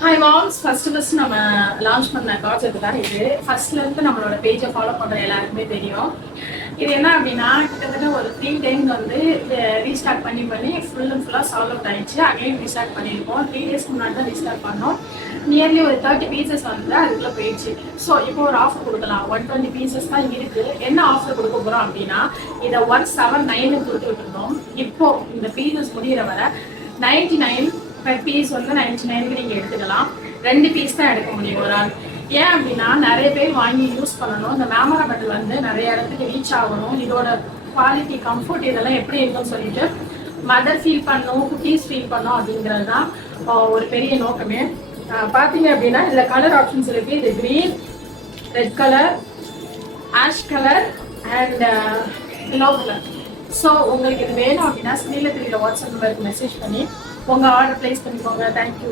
Hi moms, first நம்ம launch பண்ண project தான் இது. ஃபர்ஸ்ட்லேருந்து நம்மளோட பேஜை ஃபாலோ பண்ணுற எல்லாருக்குமே தெரியும். இது என்ன அப்படின்னா, கிட்டத்தட்ட ஒரு 3 டைம்ஸ் வந்து ரீஸ்டார்ட் பண்ணி ஃபுல் அண்ட் ஃபுல்லாக சால்வ் அவுட் ஆயிடுச்சு. அகைன் ரீஸ்டார்ட் பண்ணியிருக்கோம். 3 டேஸ்க்கு முன்னாடி தான் ரீஸ்டார்ட் பண்ணோம். நியர்லி ஒரு 30 பீசஸ் வந்து அதுக்குள்ளே போயிடுச்சு. ஸோ இப்போ ஒரு ஆஃபர் கொடுக்கலாம். 120 பீசஸ் தான் இருக்குது. என்ன ஆஃபர் கொடுக்க போகிறோம் அப்படின்னா, இதை 179 கொடுத்து விட்டுருந்தோம். இப்போ இந்த பீசஸ் முடிகிற வர 99 per பீஸ் வந்து 99க்கு நீங்கள் எடுத்துக்கலாம். 2 பீஸ் தான் எடுக்க முடியும் ஒரு ஆள். ஏன் அப்படின்னா நிறைய பேர் வாங்கி யூஸ் பண்ணணும். இந்த மேமரா பட்டில் வந்து நிறைய இடத்துக்கு ரீச் ஆகணும். இதோட குவாலிட்டி, கம்ஃபர்ட் இதெல்லாம் எப்படி இருக்குன்னு சொல்லிட்டு மதர் ஃபீல் பண்ணணும், குட்டீஸ் ஃபீல் பண்ணணும் அப்படிங்கிறது தான் ஒரு பெரிய நோக்கமே. பார்த்தீங்க அப்படின்னா இதில் கலர் ஆப்ஷன்ஸ் இருக்குது. இது green, red colour, ash colour and yellow colour. So உங்களுக்கு இது வேணும் அப்படின்னா ஸ்க்ரீனில் தெரியல வாட்ஸ்அப் நம்பருக்கு மெசேஜ் பண்ணி உங்கள் ஆர்டர் ப்ளேஸ் பண்ணிக்கோங்க. தேங்க்யூ.